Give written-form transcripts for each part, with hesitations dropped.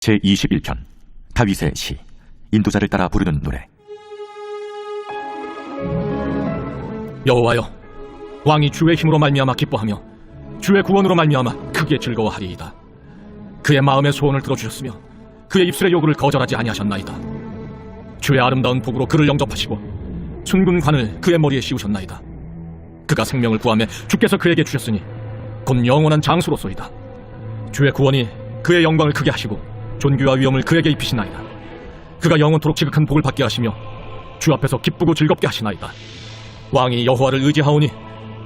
제21편 다윗의 시. 인도자를 따라 부르는 노래. 여호와여, 왕이 주의 힘으로 말미암아 기뻐하며 주의 구원으로 말미암아 크게 즐거워하리이다. 그의 마음의 소원을 들어주셨으며 그의 입술의 요구를 거절하지 아니하셨나이다. 주의 아름다운 복으로 그를 영접하시고 순군 관을 그의 머리에 씌우셨나이다. 그가 생명을 구하며 주께서 그에게 주셨으니 곧 영원한 장수로소이다. 주의 구원이 그의 영광을 크게 하시고 존귀와 위엄을 그에게 입히시나이다. 그가 영원토록 지극한 복을 받게 하시며 주 앞에서 기쁘고 즐겁게 하시나이다. 왕이 여호와를 의지하오니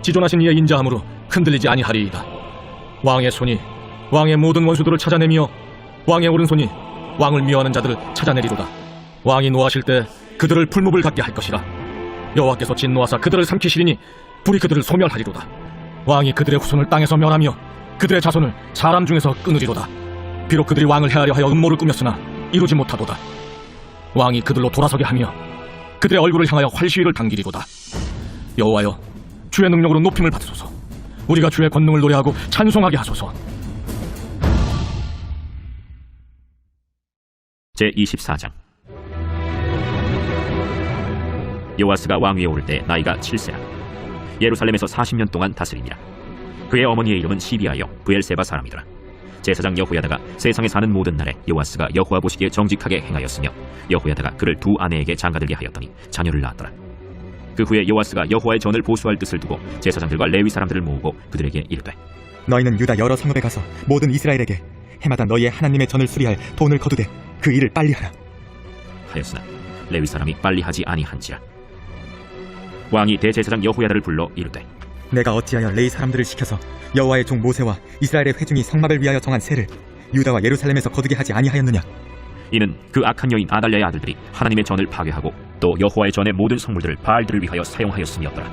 지존하신 이의 인자함으로 흔들리지 아니하리이다. 왕의 손이 왕의 모든 원수들을 찾아내며 왕의 오른손이 왕을 미워하는 자들을 찾아내리로다. 왕이 노하실 때 그들을 풀무불 같게 할 것이라. 여호와께서 진노하사 그들을 삼키시리니 불이 그들을 소멸하리로다. 왕이 그들의 후손을 땅에서 멸하며 그들의 자손을 사람 중에서 끊으리로다. 비록 그들이 왕을 해하려 하여 음모를 꾸몄으나 이루지 못하도다. 왕이 그들로 돌아서게 하며 그들의 얼굴을 향하여 활시위를 당기리로다. 여호와여, 주의 능력으로 높임을 받으소서. 우리가 주의 권능을 노래하고 찬송하게 하소서. 제24장. 요아스가 왕위에 오를 때 나이가 7세라. 예루살렘에서 40년 동안 다스리니라. 그의 어머니의 이름은 시비아여 브엘세바 사람이더라. 제사장 여호야다가 세상에 사는 모든 날에 요아스가 여호와 보시기에 정직하게 행하였으며 여호야다가 그를 두 아내에게 장가들게 하였더니 자녀를 낳았더라. 그 후에 요아스가 여호와의 전을 보수할 뜻을 두고 제사장들과 레위 사람들을 모으고 그들에게 이르되, 너희는 유다 여러 성읍에 가서 모든 이스라엘에게 해마다 너희의 하나님의 전을 수리할 돈을 거두되 그 일을 빨리 하라 하였으나 레위 사람이 빨리 하지 아니한지라. 왕이 대제사장 여호야다를 불러 이르되, 내가 어찌하여 레위 사람들을 시켜서 여호와의 종 모세와 이스라엘의 회중이 성막을 위하여 정한 세를 유다와 예루살렘에서 거두게 하지 아니하였느냐. 이는 그 악한 여인 아달랴의 아들들이 하나님의 전을 파괴하고 또 여호와의 전의 모든 성물들을 바알들을 위하여 사용하였음이었더라.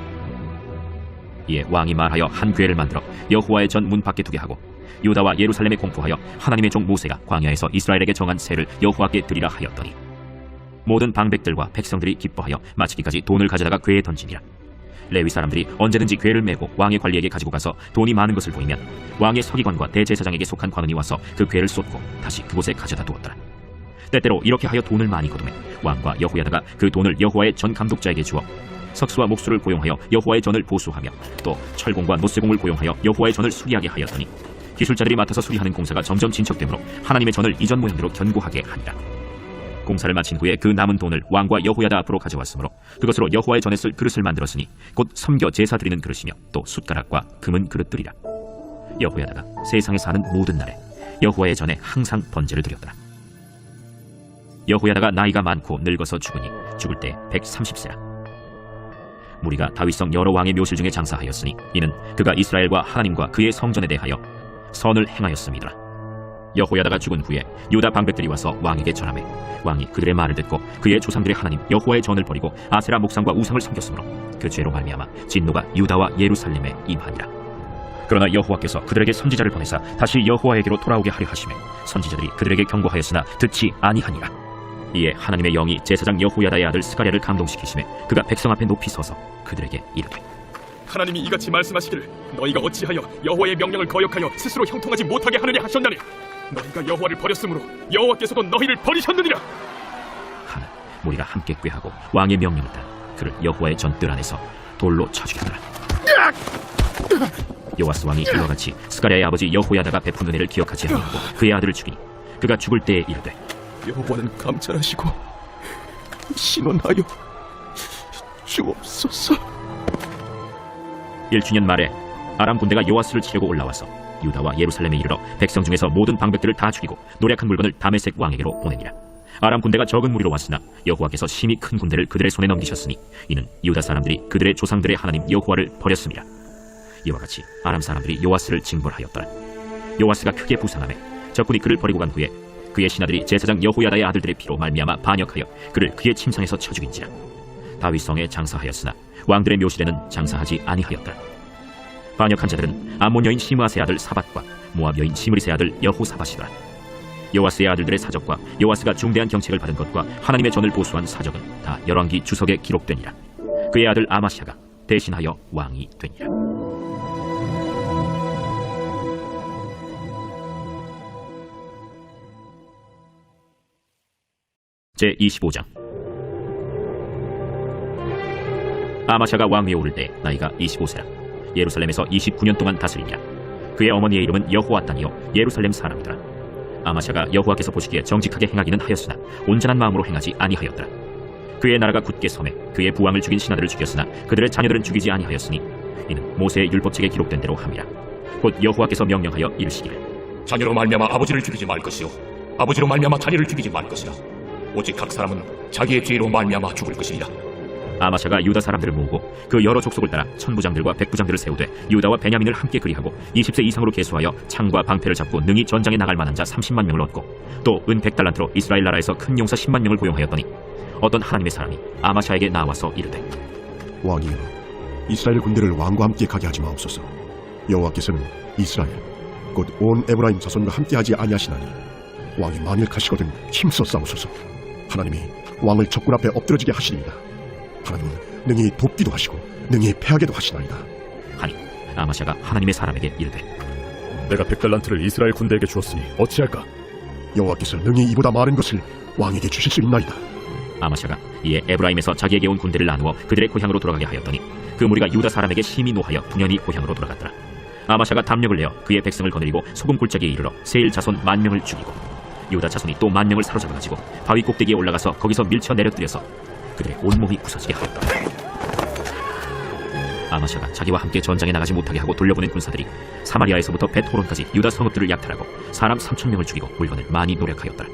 이에 왕이 말하여 한 궤를 만들어 여호와의 전 문 밖에 두게 하고 유다와 예루살렘에 공포하여 하나님의 종 모세가 광야에서 이스라엘에게 정한 세를 여호와께 드리라 하였더니 모든 방백들과 백성들이 기뻐하여 마치기까지 돈을 가져다가 궤에 던지니라. 레위 사람들이 언제든지 궤를 메고 왕의 관리에게 가지고 가서 돈이 많은 것을 보이면 왕의 서기관과 대제사장에게 속한 관원이 와서 그 궤를 쏟고 다시 그곳에 가져다 두었더라. 때때로 이렇게 하여 돈을 많이 거두매 왕과 여호야다가 그 돈을 여호와의 전 감독자에게 주어 석수와 목수를 고용하여 여호와의 전을 보수하며 또 철공과 노쇠공을 고용하여 여호와의 전을 수리하게 하였더니 기술자들이 맡아서 수리하는 공사가 점점 진척되므로 하나님의 전을 이전 모양대로 견고하게 하니라. 공사를 마친 후에 그 남은 돈을 왕과 여호야다 앞으로 가져왔으므로 그것으로 여호와의 전에 쓸 그릇을 만들었으니 곧 섬겨 제사 드리는 그릇이며 또 숟가락과 금은 그릇들이라. 여호야다가 세상에 사는 모든 날에 여호와의 전에 항상 번제를 드렸더라. 여호야다가 나이가 많고 늙어서 죽으니 죽을 때 130세라. 무리가 다윗성 여러 왕의 묘실 중에 장사하였으니 이는 그가 이스라엘과 하나님과 그의 성전에 대하여 선을 행하였음이더라. 여호야다가 죽은 후에 유다 방백들이 와서 왕에게 전하매 왕이 그들의 말을 듣고 그의 조상들의 하나님 여호와의 전을 버리고 아세라 목상과 우상을 섬겼으므로 그 죄로 말미암아 진노가 유다와 예루살렘에 임하니라. 그러나 여호와께서 그들에게 선지자를 보내사 다시 여호와에게로 돌아오게 하려 하시매 선지자들이 그들에게 경고하였으나 듣지 아니하니라. 이에 하나님의 영이 제사장 여호야다의 아들 스가랴를 감동시키시매 그가 백성 앞에 높이 서서 그들에게 이르되, 하나님이 이같이 말씀하시기를 너희가 어찌하여 여호와의 명령을 거역하여 스스로 형통하지 못하게 하느냐 하셨나니 너희가 여호와를 버렸으므로 여호와께서도 너희를 버리셨느니라 하나 무리가 함께 꾀하고 왕의 명령을 따라 그를 여호와의 전뜰 안에서 돌로 쳐 죽였더라. 요아스 왕이 이와 같이 스가랴의 아버지 여호야다가 베푼 은혜를 기억하지 아니하고 그의 아들을 죽이니 그가 죽을 때에 이르되, 여호와는 감찰하시고 신원하여 주옵소서. 1주년 말에 아람 군대가 요아스를 치려고 올라와서 유다와 예루살렘에 이르러 백성 중에서 모든 방백들을 다 죽이고 노략한 물건을 다메섹 왕에게로 보내니라. 아람 군대가 적은 무리로 왔으나 여호와께서 심히 큰 군대를 그들의 손에 넘기셨으니 이는 유다 사람들이 그들의 조상들의 하나님 여호와를 버렸습니다. 이와 같이 아람 사람들이 요아스를 징벌하였더라. 요아스가 크게 부상하매 적군이 그를 버리고 간 후에 그의 신하들이 제사장 여호야다의 아들들의 피로 말미암아 반역하여 그를 그의 침상에서 쳐 죽인지라. 다윗성에 장사하였으나 왕들의 묘실에는 장사하지 아니하였더라. 반역한 자들은 암몬 여인 시므아스의 아들 사밧과 모압 여인 시므리스의 아들 여호사밧이더라. 요아스의 아들들의 사적과 요아스가 중대한 경책을 받은 것과 하나님의 전을 보수한 사적은 다 열왕기 주석에 기록되니라. 그의 아들 아마시아가 대신하여 왕이 되니라. 제25장. 아마샤가 왕위에 오를 때 나이가 25세라. 예루살렘에서 29년 동안 다스리니라. 그의 어머니의 이름은 여호아단이요 예루살렘 사람이더라. 아마샤가 여호와께서 보시기에 정직하게 행하기는 하였으나 온전한 마음으로 행하지 아니하였더라. 그의 나라가 굳게 섬에 그의 부왕을 죽인 신하들을 죽였으나 그들의 자녀들은 죽이지 아니하였으니 이는 모세의 율법책에 기록된 대로 함이라. 곧 여호와께서 명령하여 이르시기를 자녀로 말미암아 아버지를 죽이지 말 것이요 아버지로 말미암아 자녀를 죽이지 말 것이라. 오직 각 사람은 자기의 죄로 말미암아 죽을 것이니라. 아마샤가 유다 사람들을 모으고 그 여러 족속을 따라 천부장들과 백부장들을 세우되 유다와 베냐민을 함께 그리하고 20세 이상으로 계수하여 창과 방패를 잡고 능히 전장에 나갈 만한 자 30만 명을 얻고 또 은 100달란트로 이스라엘 나라에서 큰 용사 10만 명을 고용하였더니 어떤 하나님의 사람이 아마샤에게 나와서 이르되 왕이여, 이스라엘 군대를 왕과 함께 가게 하지 마옵소서. 여호와께서는 이스라엘 곧 온 에브라임 자손과 함께하지 아니하시나니 왕이 만일 가시거든 힘써 싸우소서. 하나님이 왕을 적군 앞에 엎드러지게 하시리이다. 하나님은 능히 돕기도 하시고 능히 패하게도 하시나이다. 하니 아마샤가 하나님의 사람에게 이르되 내가 100달란트를 이스라엘 군대에게 주었으니 어찌할까? 여호와께서 능히 이보다 많은 것을 왕에게 주실 수 있나이다. 아마샤가 이에 에브라임에서 자기에게 온 군대를 나누어 그들의 고향으로 돌아가게 하였더니 그 무리가 유다 사람에게 심히 노하여 분연히 고향으로 돌아갔더라. 아마샤가 담력을 내어 그의 백성을 거느리고 소금 골짜기에 이르러 세일 자손 10,000명을 죽이고 유다 자손이 또 10,000명을 사로잡아가지고 바위 꼭대기에 올라가서 거기서 밀쳐 내려뜨려서 그들의 온몸이 부서지게 하였다. 아마샤가 자기와 함께 전장에 나가지 못하게 하고 돌려보낸 군사들이 사마리아에서부터 벳호론까지 유다 성읍들을 약탈하고 사람 3,000명을 죽이고 물건을 많이 노력하였더라.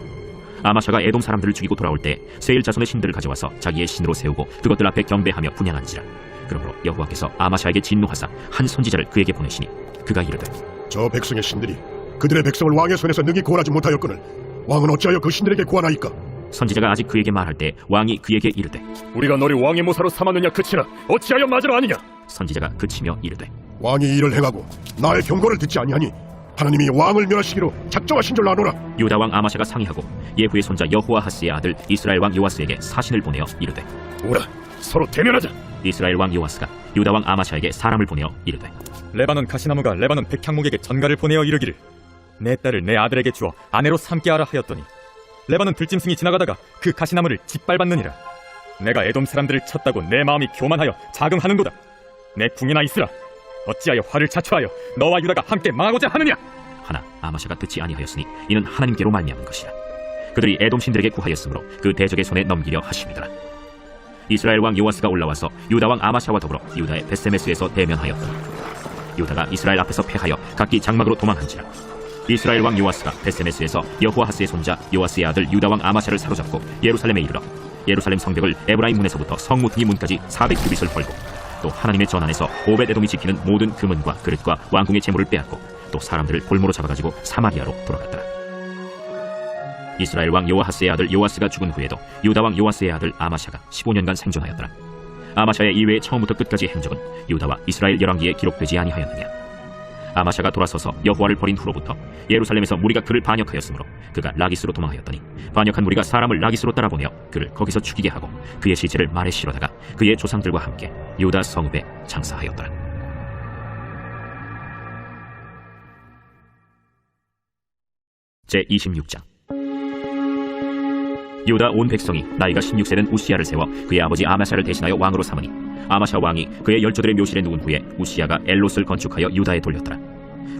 아마샤가 에돔 사람들을 죽이고 돌아올 때 세일 자손의 신들을 가져와서 자기의 신으로 세우고 그것들 앞에 경배하며 분향한지라. 그러므로 여호와께서 아마샤에게 진노하사 한 선지자를 그에게 보내시니 그가 이르되 저 백성의 신들이 그들의 백성을 왕의 손에서 능히 구원하지 못하였거늘 왕은 어찌하여 그 신들에게 구하나이까? 선지자가 아직 그에게 말할 때 왕이 그에게 이르되 우리가 너를 왕의 모사로 삼았느냐 그치라 어찌하여 맞으러 아니냐? 선지자가 그치며 이르되 왕이 이를 행하고 나의 경고를 듣지 아니하니 하나님이 왕을 멸하시기로 작정하신 줄 아노라. 유다 왕 아마샤가 상의하고 예후의 손자 여호아하스의 아들 이스라엘 왕 요아스에게 사신을 보내어 이르되 오라 서로 대면하자. 이스라엘 왕 요아스가 유다 왕 아마샤에게 사람을 보내어 이르되 레바논 가시나무가 레바논 백향목에게 전가를 보내어 이르기를 내 딸을 내 아들에게 주어 아내로 삼게 하라 하였더니 레바논 들짐승이 지나가다가 그 가시나무를 짓밟았느니라. 내가 에돔 사람들을 쳤다고 내 마음이 교만하여 자긍하는도다. 내 궁이나 있으라. 어찌하여 화를 자초하여 너와 유다가 함께 망하고자 하느냐? 하나 아마샤가 듣지 아니하였으니 이는 하나님께로 말미암은 것이라. 그들이 에돔 신들에게 구하였으므로 그 대적의 손에 넘기려 하심이더라. 이스라엘 왕 요아스가 올라와서 유다 왕 아마샤와 더불어 유다의 베세메스에서 대면하였더니 유다가 이스라엘 앞에서 패하여 각기 장막으로 도망한지라. 이스라엘 왕 요아스가 베세메스에서 여호아하스의 손자 요아스의 아들 유다 왕 아마샤를 사로잡고 예루살렘에 이르러 예루살렘 성벽을 에브라임 문에서부터 성무퉁이 문까지 400규빗을 벌고 또 하나님의 전 안에서 오벳에돔이 지키는 모든 금은과 그릇과 왕궁의 재물을 빼앗고 또 사람들을 골모로 잡아가지고 사마리아로 돌아갔더라. 이스라엘 왕 요아하스의 아들 요아스가 죽은 후에도 유다 왕 요아스의 아들 아마샤가 15년간 생존하였더라. 아마샤의 이외의 처음부터 끝까지 행적은 유다와 이스라엘 열왕기에 기록되지 아니하였느냐. 아마샤가 돌아서서 여호와를 버린 후로부터 예루살렘에서 무리가 그를 반역하였으므로 그가 라기스로 도망하였더니 반역한 무리가 사람을 라기스로 따라보내어 그를 거기서 죽이게 하고 그의 시체를 말에 실어다가 그의 조상들과 함께 유다 성읍에 장사하였더라. 제26장. 유다 온 백성이 나이가 16세 된 우시야를 세워 그의 아버지 아마샤를 대신하여 왕으로 삼으니 아마샤 왕이 그의 열조들의 묘실에 누운 후에 우시야가 엘롯을 건축하여 유다에 돌렸더라.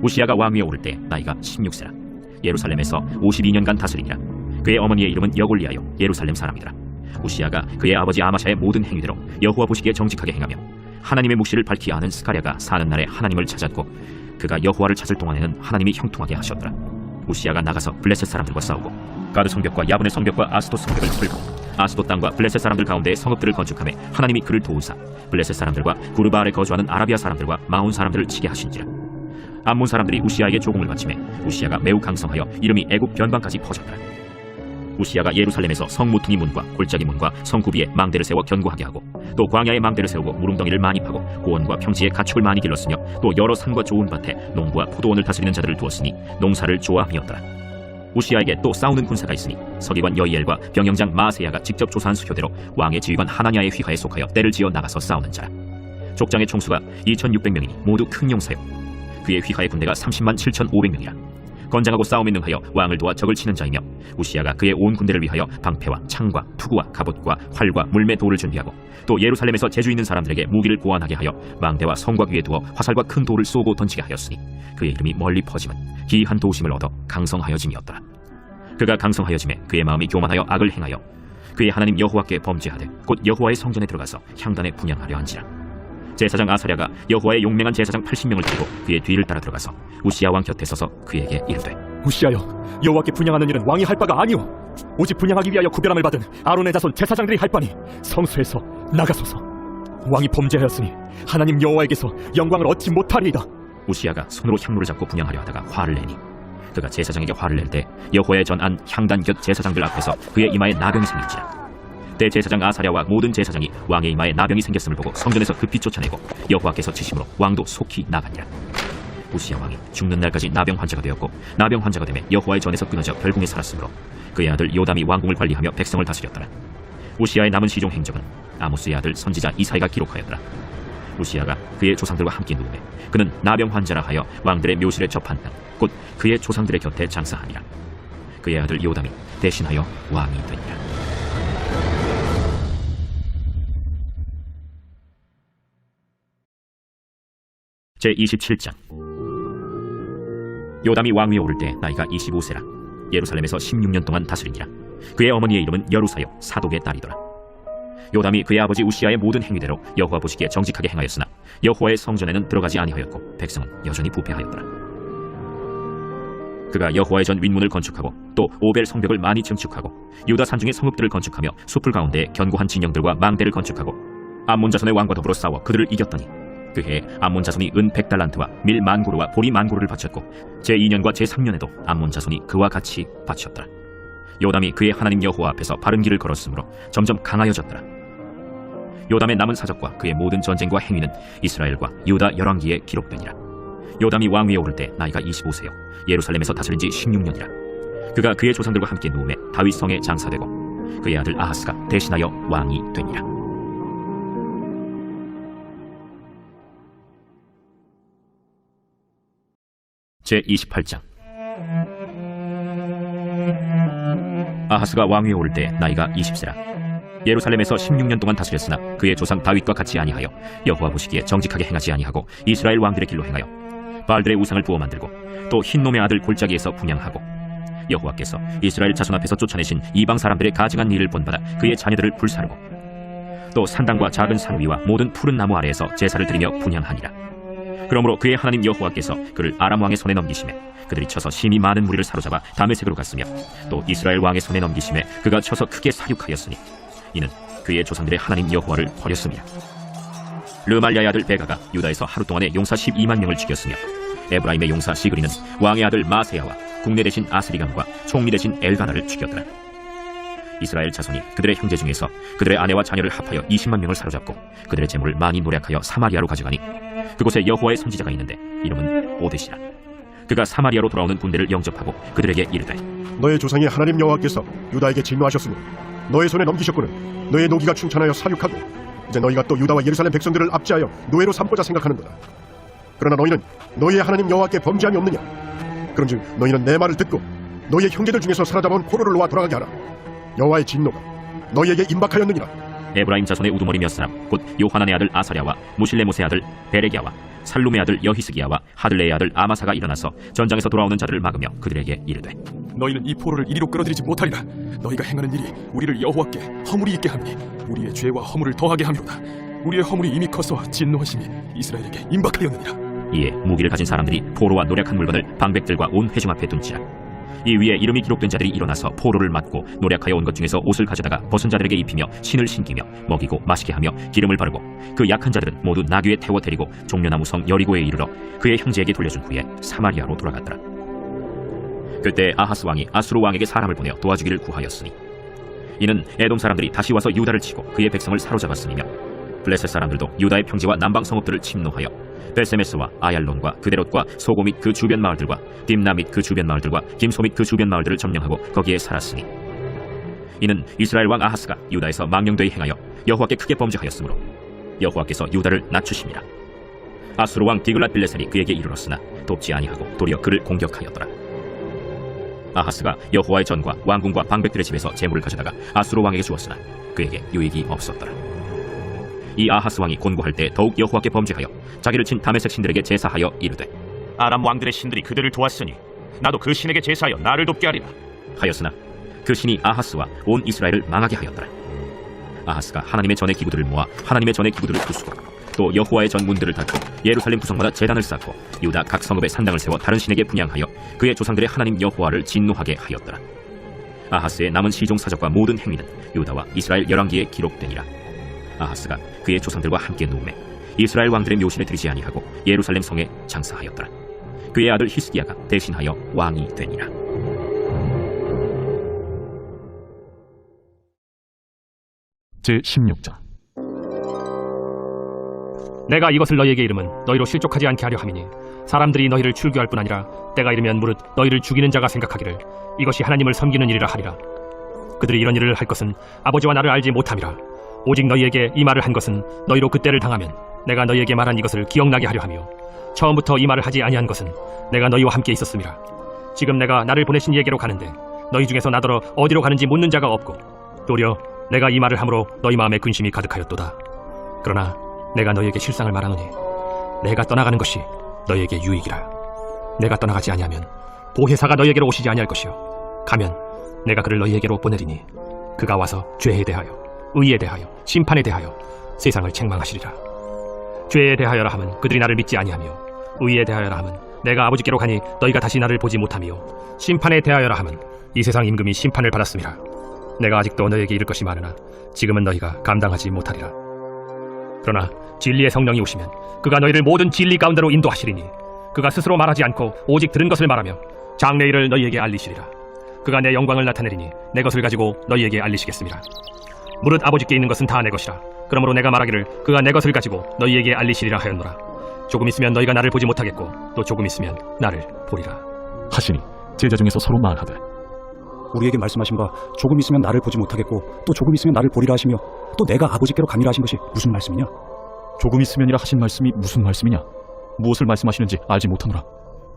우시야가 왕위에 오를 때 나이가 16세라. 예루살렘에서 52년간 다스리니라. 그의 어머니의 이름은 여골리아요 예루살렘 사람이더라. 우시야가 그의 아버지 아마샤의 모든 행위대로 여호와 보시기에 정직하게 행하며 하나님의 묵시를 밝히 아는 스가랴가 사는 날에 하나님을 찾았고 그가 여호와를 찾을 동안에는 하나님이 형통하게 하셨더라. 우시야가 나가서 블레셋 사람들과 싸우고 가드 성벽과 야분의 성벽과 아스돗 성벽을 털고 아스돗 땅과 블레셋 사람들 가운데 성읍들을 건축하며 하나님이 그를 도우사 블레셋 사람들과 구르바알에 거주하는 아라비아 사람들과 마온 사람들을 치게 하신지라. 암몬 사람들이 우시야에게 조공을 바치매 우시야가 매우 강성하여 이름이 애굽 변방까지 퍼졌더라. 우시야가 예루살렘에서 성무퉁이 문과 골짜기 문과 성구비에 망대를 세워 견고하게 하고 또 광야에 망대를 세우고 무릉덩이를 많이 파고 고원과 평지에 가축을 많이 길렀으며 또 여러 산과 좋은 밭에 농부와 포도원을 다스리는 자들을 두었으니 농사를 좋아하였더라. 우시야에게 또 싸우는 군사가 있으니 서기관 여이엘과 병영장 마세야가 직접 조사한 수효대로 왕의 지휘관 하나냐의 휘하에 속하여 때를 지어 나가서 싸우는 자라. 족장의 총수가 2,600명이니 모두 큰 용사요. 그의 휘하의 군대가 307,500명이라. 건장하고 싸움에 능하여 왕을 도와 적을 치는 자이며 우시야가 그의 온 군대를 위하여 방패와 창과 투구와 갑옷과 활과 물매 돌을 준비하고 또 예루살렘에서 재주 있는 사람들에게 무기를 보완하게 하여 망대와 성과 위에 두어 화살과 큰 돌을 쏘고 던지게 하였으니 그의 이름이 멀리 퍼짐은 기이한 도심을 얻어 강성하여짐이었더라. 그가 강성하여짐에 그의 마음이 교만하여 악을 행하여 그의 하나님 여호와께 범죄하되 곧 여호와의 성전에 들어가서 향단에 분향하려 한지라. 제사장 아사랴가 여호와의 용맹한 제사장 80명을 데리고 그의 뒤를 따라 들어가서 우시야 왕 곁에 서서 그에게 이르되 우시하여 여호와께 분향하는 일은 왕이 할 바가 아니오. 오직 분향하기 위하여 구별함을 받은 아론의 자손 제사장들이 할 바니 성소에서 나가소서. 왕이 범죄하였으니 하나님 여호와에게서 영광을 얻지 못하리이다. 우시야가 손으로 향로를 잡고 분향하려 하다가 화를 내니 그가 제사장에게 화를 낼 때 여호와의 전안 향단 곁 제사장들 앞에서 그의 이마에 나병이 생길지라. 대제사장 아사랴와 모든 제사장이 왕의 이마에 나병이 생겼음을 보고 성전에서 급히 쫓아내고 여호와께서 치심으로 왕도 속히 나갔니라. 우시야 왕이 죽는 날까지 나병 환자가 되었고 나병 환자가 되매 여호와의 전에서 끊어져 별궁에 살았으므로 그의 아들 요담이 왕궁을 관리하며 백성을 다스렸더라. 우시야의 남은 시종 행적은 아모스의 아들 선지자 이사야가 기록하였더라. 우시야가 그의 조상들과 함께 누우매 그는 나병 환자라 하여 왕들의 묘실에 접한 곧 그의 조상들의 곁에 장사하니라. 그의 아들 요담이 대신하여 왕이 되니라. 제27장. 요담이 왕위에 오를 때 나이가 25세라. 예루살렘에서 16년 동안 다스리니라. 그의 어머니의 이름은 여루사요 사독의 딸이더라. 요담이 그의 아버지 우시야의 모든 행위대로 여호와 보시기에 정직하게 행하였으나 여호와의 성전에는 들어가지 아니하였고 백성은 여전히 부패하였더라. 그가 여호와의 전 윗문을 건축하고 또 오벨 성벽을 많이 증축하고 유다 산중의 성읍들을 건축하며 숲을 가운데 견고한 진영들과 망대를 건축하고 암몬 자손의 왕과 더불어 싸워 그들을 이겼더니 그해 암몬 자손이 은 100달란트와 밀 10,000고루와 보리 10,000고루를 바쳤고 제2년과 제3년에도 암몬 자손이 그와 같이 바쳤더라. 요담이 그의 하나님 여호와 앞에서 바른 길을 걸었으므로 점점 강하여졌더라. 요담의 남은 사적과 그의 모든 전쟁과 행위는 이스라엘과 유다 열왕기에 기록되니라. 요담이 왕위에 오를 때 나이가 25세요 예루살렘에서 다스린 지 16년이라. 그가 그의 조상들과 함께 누움에 다윗 성에 장사되고 그의 아들 아하스가 대신하여 왕이 되니라. 제28장. 아하스가 왕위에 오를 때 나이가 20세라. 예루살렘에서 16년 동안 다스렸으나 그의 조상 다윗과 같이 아니하여 여호와 보시기에 정직하게 행하지 아니하고 이스라엘 왕들의 길로 행하여 바알들의 우상을 부어 만들고 또 흰놈의 아들 골짜기에서 분향하고 여호와께서 이스라엘 자손 앞에서 쫓아내신 이방 사람들의 가증한 일을 본받아 그의 자녀들을 불사르고 또 산당과 작은 산 위와 모든 푸른 나무 아래에서 제사를 드리며 분향하니라. 그러므로 그의 하나님 여호와께서 그를 아람 왕의 손에 넘기심에 그들이 쳐서 심히 많은 무리를 사로잡아 다메섹으로 갔으며 또 이스라엘 왕의 손에 넘기심에 그가 쳐서 크게 사륙하였으니 이는 그의 조상들의 하나님 여호와를 버렸습니다. 르말야의 아들 베가가 유다에서 하루 동안에 용사 12만 명을 죽였으며 에브라임의 용사 시그리는 왕의 아들 마세야와 국내 대신 아스리감과 총리 대신 엘가나를 죽였더라. 이스라엘 자손이 그들의 형제 중에서 그들의 아내와 자녀를 합하여 20만 명을 사로잡고 그들의 재물을 많이 노략하여 사마리아로 가져가니 그곳에 여호와의 선지자가 있는데 이름은 오데시라. 그가 사마리아로 돌아오는 군대를 영접하고 그들에게 이르되 너의 조상의 하나님 여호와께서 유다에게 진노하셨으므로 너의 손에 넘기셨거늘 너의 노기가 충천하여 사륙하고 이제 너희가 또 유다와 예루살렘 백성들을 압제하여 노예로 삼고자 생각하는도다. 그러나 너희는 너희의 하나님 여호와께 범죄함이 없느냐? 그런즉 너희는 내 말을 듣고 너희의 형제들 중에서 사로잡아온 포로를 놓아 돌아가게 하라. 여호와의 진노가 너희에게 임박하였느니라. 에브라임 자손의 우두머리 몇 사람 곧 요하난의 아들 아사랴와 무실레못의 아들 베레기야와 살룸의 아들 여히스기야와 하들레의 아들 아마사가 일어나서 전장에서 돌아오는 자들을 막으며 그들에게 이르되 너희는 이 포로를 이리로 끌어들이지 못하리라. 너희가 행하는 일이 우리를 여호와께 허물이 있게 하니 우리의 죄와 허물을 더하게 하미로다. 우리의 허물이 이미 커서 진노하심이 이스라엘에게 임박하였느니라. 이에 무기를 가진 사람들이 포로와 노략한 물건을 방백들과 온 회중 앞에 둔지라. 이 위에 이름이 기록된 자들이 일어나서 포로를 맞고 노략하여 온 것 중에서 옷을 가져다가 벗은 자들에게 입히며 신을 신기며 먹이고 마시게 하며 기름을 바르고 그 약한 자들은 모두 나귀에 태워 데리고 종려나무 성 여리고에 이르러 그의 형제에게 돌려준 후에 사마리아로 돌아갔더라. 그때 아하스 왕이 아수르 왕에게 사람을 보내어 도와주기를 구하였으니 이는 에돔 사람들이 다시 와서 유다를 치고 그의 백성을 사로잡았음이며 블레셋 사람들도 유다의 평지와 남방 성읍들을 침노하여 베세메스와 아얄론과 그데롯과 소고 및 그 주변 마을들과 딥나 및 그 주변 마을들과 김소 및 그 주변 마을들을 점령하고 거기에 살았으니 이는 이스라엘 왕 아하스가 유다에서 망령되이 행하여 여호와께 크게 범죄하였으므로 여호와께서 유다를 낮추심이라. 아수르 왕 디글랏 빌레셀이 그에게 이르렀으나 돕지 아니하고 도리어 그를 공격하였더라. 아하스가 여호와의 전과 왕궁과 방백들의 집에서 재물을 가져다가 아수르 왕에게 주었으나 그에게 유익이 없었더라. 이 아하스 왕이 곤고할 때 더욱 여호와께 범죄하여 자기를 친 다메섹 신들에게 제사하여 이르되 아람 왕들의 신들이 그들을 도왔으니 나도 그 신에게 제사하여 나를 돕게 하리라. 하였으나 그 신이 아하스와 온 이스라엘을 망하게 하였더라. 아하스가 하나님의 전의 기구들을 모아 하나님의 전의 기구들을 부수고 또 여호와의 전 문들을 닫고 예루살렘 구성마다 제단을 쌓고 유다 각 성읍에 산당을 세워 다른 신에게 분향하여 그의 조상들의 하나님 여호와를 진노하게 하였더라. 아하스의 남은 시종 사적과 모든 행위는 유다와 이스라엘 열왕기에 기록되니라. 아하스가 그의 조상들과 함께 누우매 이스라엘 왕들의 묘실에 들이지 아니하고 예루살렘 성에 장사하였더라. 그의 아들 히스기야가 대신하여 왕이 되니라. 제16장. 내가 이것을 너희에게 이름은 너희로 실족하지 않게 하려 함이니 사람들이 너희를 출교할 뿐 아니라 때가 이르면 무릇 너희를 죽이는 자가 생각하기를 이것이 하나님을 섬기는 일이라 하리라. 그들이 이런 일을 할 것은 아버지와 나를 알지 못함이라. 오직 너희에게 이 말을 한 것은 너희로 그때를 당하면 내가 너희에게 말한 이것을 기억나게 하려 하며 처음부터 이 말을 하지 아니한 것은 내가 너희와 함께 있었음이라. 지금 내가 나를 보내신 이에게로 가는데 너희 중에서 나더러 어디로 가는지 묻는 자가 없고 도리어 내가 이 말을 함으로 너희 마음에 근심이 가득하였도다. 그러나 내가 너희에게 실상을 말하노니 내가 떠나가는 것이 너희에게 유익이라. 내가 떠나가지 아니하면 보혜사가 너희에게로 오시지 아니할 것이요 가면 내가 그를 너희에게로 보내리니 그가 와서 죄에 대하여 의에 대하여 심판에 대하여 세상을 책망하시리라. 죄에 대하여라 함은 그들이 나를 믿지 아니하며 의에 대하여라 함은 내가 아버지께로 가니 너희가 다시 나를 보지 못하며 심판에 대하여라 함은 이 세상 임금이 심판을 받았음이라. 내가 아직도 너희에게 이를 것이 많으나 지금은 너희가 감당하지 못하리라. 그러나 진리의 성령이 오시면 그가 너희를 모든 진리 가운데로 인도하시리니 그가 스스로 말하지 않고 오직 들은 것을 말하며 장래일을 너희에게 알리시리라. 그가 내 영광을 나타내리니 내 것을 가지고 너희에게 알리시겠습니다. 무릇 아버지께 있는 것은 다 내 것이라. 그러므로 내가 말하기를 그가 내 것을 가지고 너희에게 알리시리라 하였노라. 조금 있으면 너희가 나를 보지 못하겠고 또 조금 있으면 나를 보리라 하시니 제자 중에서 서로 말하되 우리에게 말씀하신 바 조금 있으면 나를 보지 못하겠고 또 조금 있으면 나를 보리라 하시며 또 내가 아버지께로 가니라 하신 것이 무슨 말씀이냐? 조금 있으면이라 하신 말씀이 무슨 말씀이냐? 무엇을 말씀하시는지 알지 못하노라.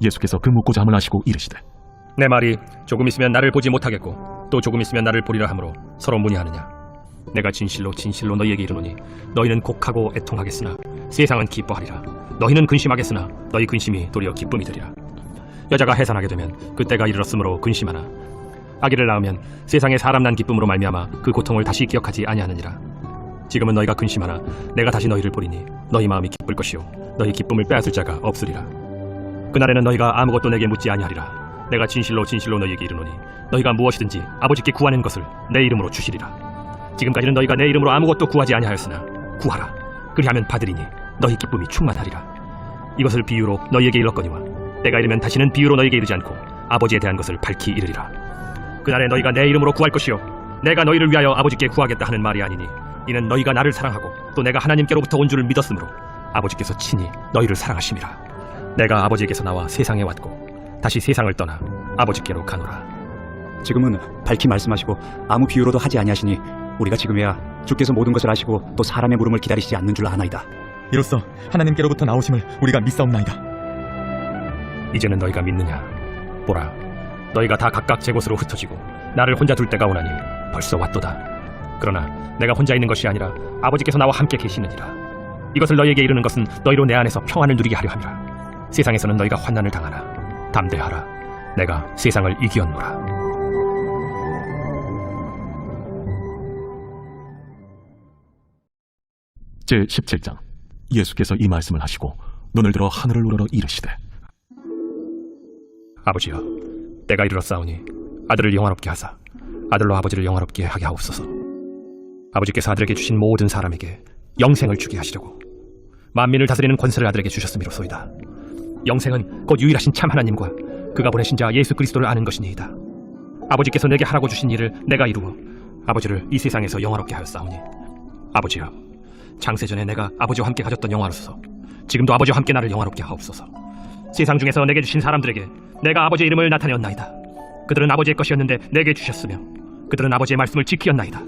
예수께서 그 묻고자 함을 아시고 이르시되 내 말이 조금 있으면 나를 보지 못하겠고 또 조금 있으면 나를 보리라 하므로 서로 문의하느냐? 내가 진실로 진실로 너희에게 이르노니 너희는 곡하고 애통하겠으나 세상은 기뻐하리라. 너희는 근심하겠으나 너희 근심이 도리어 기쁨이 되리라. 여자가 해산하게 되면 그때가 이르렀으므로 근심하나 아기를 낳으면 세상에 사람 난 기쁨으로 말미암아 그 고통을 다시 기억하지 아니하느니라. 지금은 너희가 근심하나 내가 다시 너희를 보리니 너희 마음이 기쁠 것이요 너희 기쁨을 빼앗을 자가 없으리라. 그날에는 너희가 아무것도 내게 묻지 아니하리라. 내가 진실로 진실로 너희에게 이르노니 너희가 무엇이든지 아버지께 구하는 것을 내 이름으로 주시리라. 지금까지는 너희가 내 이름으로 아무것도 구하지 아니하였으나 구하라. 그리하면 받으리니 너희 기쁨이 충만하리라. 이것을 비유로 너희에게 일렀거니와 때가 이르면 다시는 비유로 너희에게 이르지 않고 아버지에 대한 것을 밝히 이르리라. 그날에 너희가 내 이름으로 구할 것이요 내가 너희를 위하여 아버지께 구하겠다 하는 말이 아니니 이는 너희가 나를 사랑하고 또 내가 하나님께로부터 온 줄을 믿었으므로 아버지께서 친히 너희를 사랑하심이라. 내가 아버지에게서 나와 세상에 왔고 다시 세상을 떠나 아버지께로 가노라. 지금은 밝히 말씀하시고 아무 비유로도 하지 아니하시니 우리가 지금에야 주께서 모든 것을 아시고 또 사람의 물음을 기다리시지 않는 줄 아나이다. 이로써 하나님께로부터 나오심을 우리가 믿사옵나이다. 이제는 너희가 믿느냐? 보라, 너희가 다 각각 제 곳으로 흩어지고 나를 혼자 둘 때가 오나니 벌써 왔도다. 그러나 내가 혼자 있는 것이 아니라 아버지께서 나와 함께 계시느니라. 이것을 너희에게 이르는 것은 너희로 내 안에서 평안을 누리게 하려 함이라. 세상에서는 너희가 환난을 당하나 담대하라. 내가 세상을 이기었노라. 제17장. 예수께서 이 말씀을 하시고 눈을 들어 하늘을 우러러 이르시되 아버지여, 때가 이르렀사오니 아들을 영화롭게 하사 아들로 아버지를 영화롭게 하게 하옵소서. 아버지께서 아들에게 주신 모든 사람에게 영생을 주게 하시려고 만민을 다스리는 권세를 아들에게 주셨음이로소이다. 영생은 곧 유일하신 참 하나님과 그가 보내신 자 예수 그리스도를 아는 것이니이다. 아버지께서 내게 하라고 주신 일을 내가 이루어 아버지를 이 세상에서 영화롭게 하였사오니 아버지여, 창세전에 내가 아버지와 함께 가졌던 영화로서 지금도 아버지와 함께 나를 영화롭게 하옵소서. 세상 중에서 내게 주신 사람들에게 내가 아버지의 이름을 나타내었나이다. 그들은 아버지의 것이었는데 내게 주셨으며 그들은 아버지의 말씀을 지키었나이다.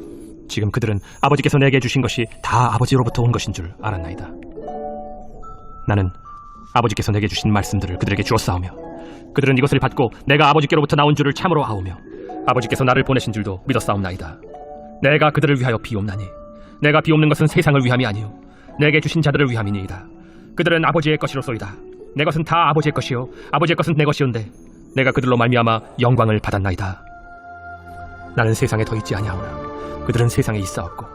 지금 그들은 아버지께서 내게 주신 것이 다 아버지로부터 온 것인 줄 알았나이다. 나는 아버지께서 내게 주신 말씀들을 그들에게 주었사오며 그들은 이것을 받고 내가 아버지께로부터 나온 줄을 참으로 아우며 아버지께서 나를 보내신 줄도 믿었사옵나이다. 내가 그들을 위하여 비옵나니 내가 비옵는 것은 세상을 위함이 아니요 내게 주신 자들을 위함이니이다. 그들은 아버지의 것이로소이다. 내 것은 다 아버지의 것이요 아버지의 것은 내 것이온데 내가 그들로 말미암아 영광을 받았나이다. 나는 세상에 더 있지 아니하오나 그들은 세상에 있사옵고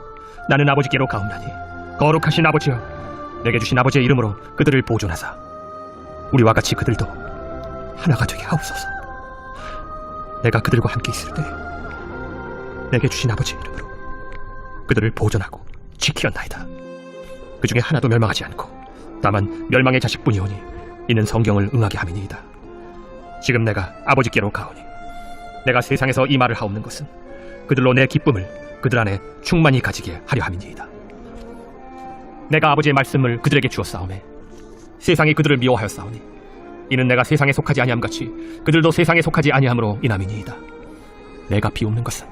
나는 아버지께로 가옵나니 거룩하신 아버지여 내게 주신 아버지의 이름으로 그들을 보존하사 우리와 같이 그들도 하나가 되게 하옵소서. 내가 그들과 함께 있을 때 내게 주신 아버지의 이름으로 그들을 보존하고 지키었나이다. 그 중에 하나도 멸망하지 않고 다만 멸망의 자식뿐이오니 이는 성경을 응하게 함이니이다. 지금 내가 아버지께로 가오니 내가 세상에서 이 말을 하옵는 것은 그들로 내 기쁨을 그들 안에 충만히 가지게 하려 함이니이다. 내가 아버지의 말씀을 그들에게 주었사오매 세상이 그들을 미워하였사오니 이는 내가 세상에 속하지 아니함 같이 그들도 세상에 속하지 아니함으로 인함이니이다. 내가 비옵는 것은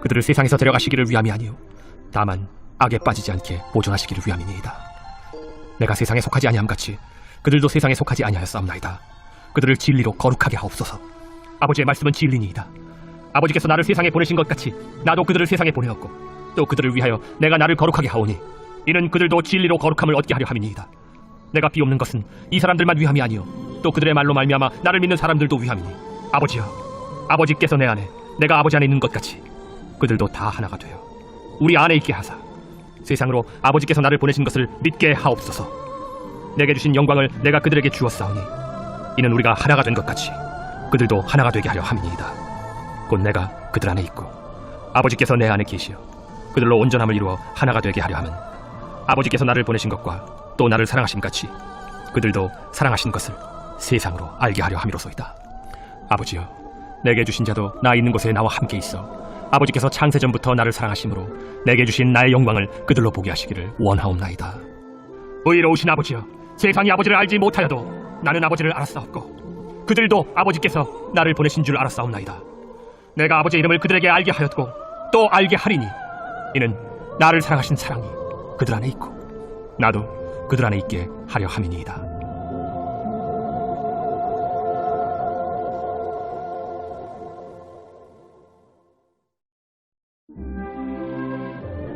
그들을 세상에서 데려가시기를 위함이 아니요 다만 악에 빠지지 않게 보존하시기를 위함이니이다. 내가 세상에 속하지 아니함 같이 그들도 세상에 속하지 아니하였사옵나이다. 그들을 진리로 거룩하게 하옵소서. 아버지의 말씀은 진리니이다. 아버지께서 나를 세상에 보내신 것 같이 나도 그들을 세상에 보내었고 또 그들을 위하여 내가 나를 거룩하게 하오니 이는 그들도 진리로 거룩함을 얻게 하려 함이니이다. 내가 비옵는 것은 이 사람들만 위함이 아니요 또 그들의 말로 말미암아 나를 믿는 사람들도 위함이니 아버지여 아버지께서 내 안에 내가 아버지 안에 있는 것 같이 그들도 다 하나가 되어 우리 안에 있게 하사 세상으로 아버지께서 나를 보내신 것을 믿게 하옵소서. 내게 주신 영광을 내가 그들에게 주었사오니 이는 우리가 하나가 된 것 같이 그들도 하나가 되게 하려 함이니이다. 곧 내가 그들 안에 있고 아버지께서 내 안에 계시어 그들로 온전함을 이루어 하나가 되게 하려 함은 아버지께서 나를 보내신 것과 또 나를 사랑하심 같이 그들도 사랑하신 것을 세상으로 알게 하려 함이로소이다. 아버지여 내게 주신 자도 나 있는 곳에 나와 함께 있어 아버지께서 창세전부터 나를 사랑하심으로 내게 주신 나의 영광을 그들로 보게 하시기를 원하옵나이다. 의로우신 아버지여 세상이 아버지를 알지 못하여도 나는 아버지를 알았사옵고 그들도 아버지께서 나를 보내신 줄 알았사옵나이다. 내가 아버지의 이름을 그들에게 알게 하였고 또 알게 하리니 이는 나를 사랑하신 사랑이 그들 안에 있고 나도 그들 안에 있게 하려 함이니이다.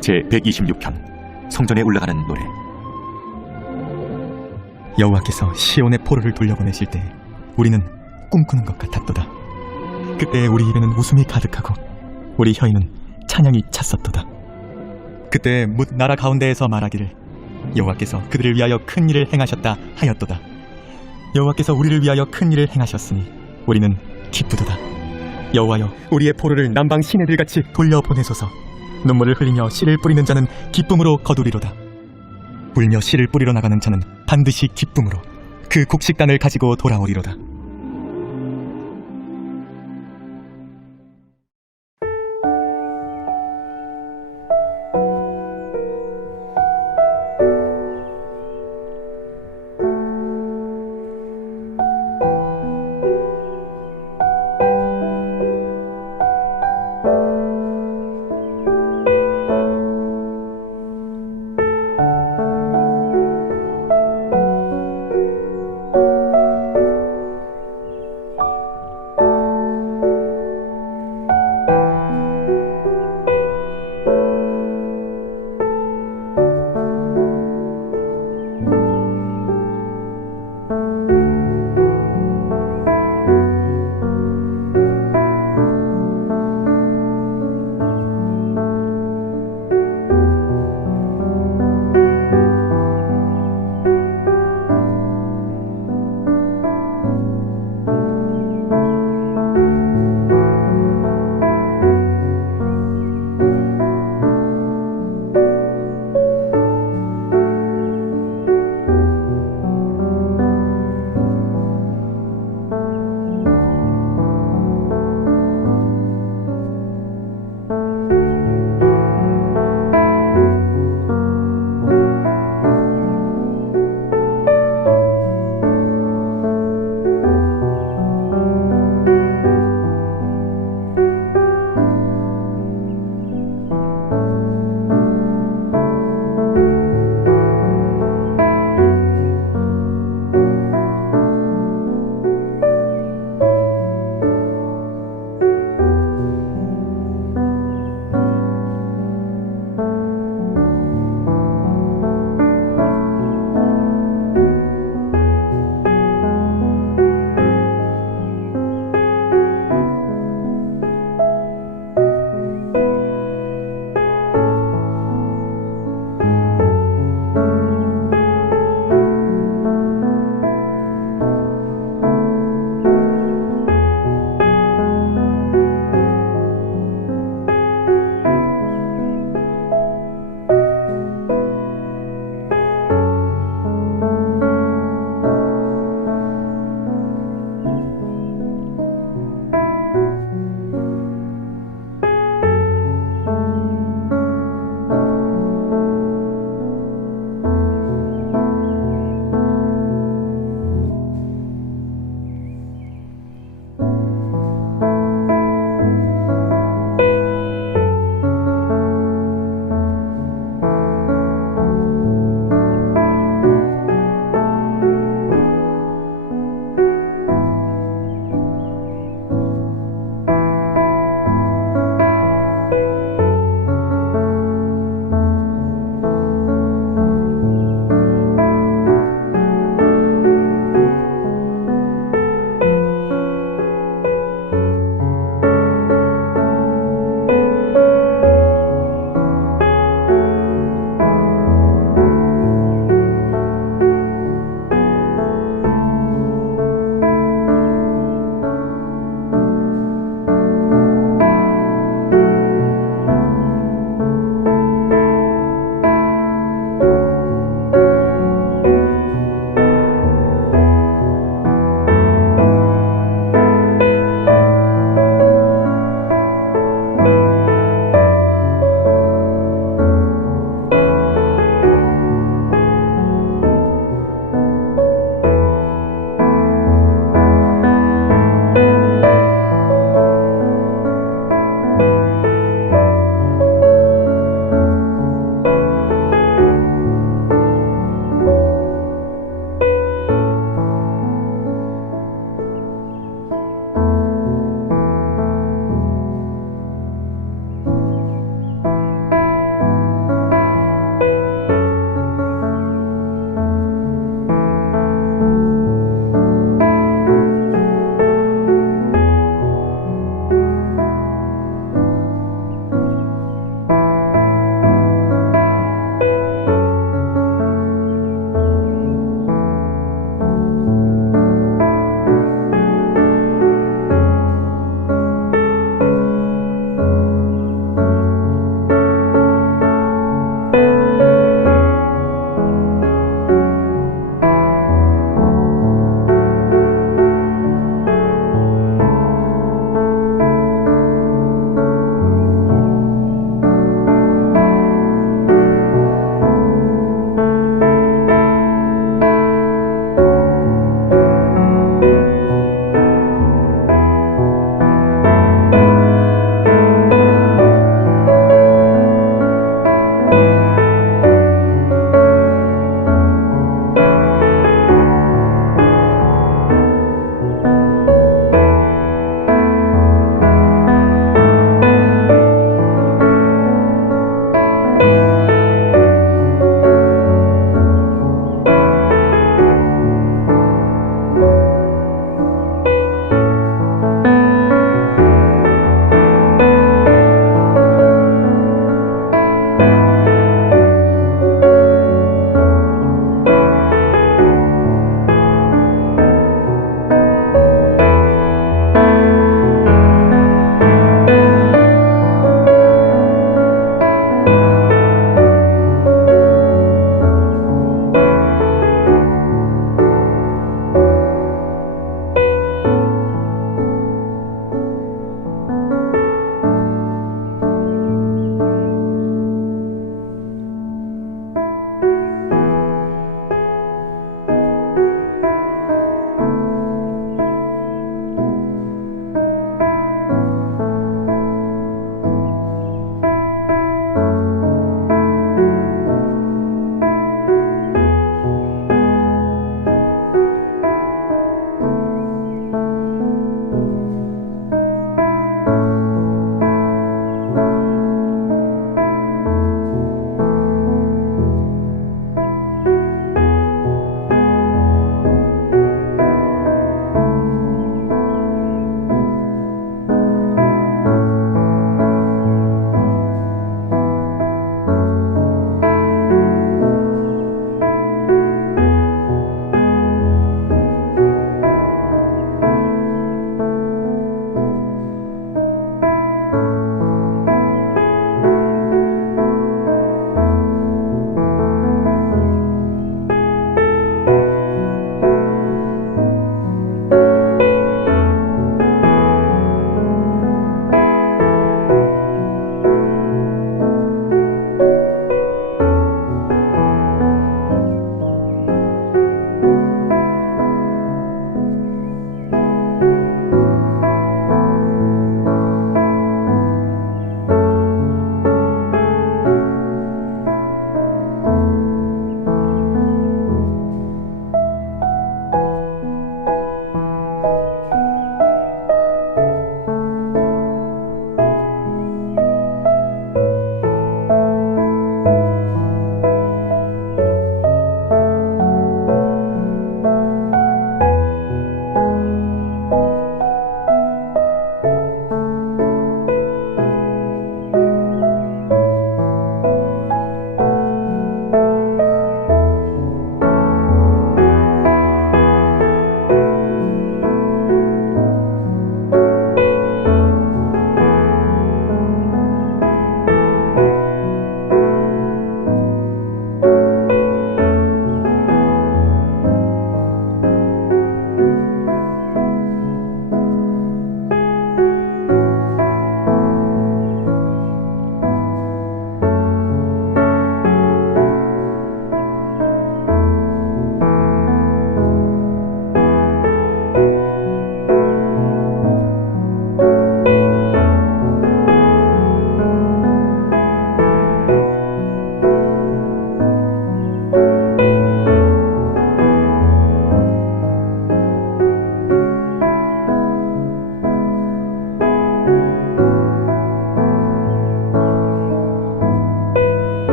제 126편 성전에 올라가는 노래. 여호와께서 시온의 포로를 돌려보내실 때 우리는 꿈꾸는 것 같았도다. 그때 우리 입에는 웃음이 가득하고 우리 혀에는 찬양이 찼었도다. 그때 뭇 나라 가운데에서 말하기를 여호와께서 그들을 위하여 큰 일을 행하셨다 하였도다. 여호와께서 우리를 위하여 큰 일을 행하셨으니 우리는 기쁘도다. 여호와여 우리의 포로를 남방 시내들같이 돌려보내소서. 눈물을 흘리며 씨를 뿌리는 자는 기쁨으로 거두리로다. 울며 씨를 뿌리러 나가는 자는 반드시 기쁨으로 그 곡식단을 가지고 돌아오리로다.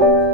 아멘.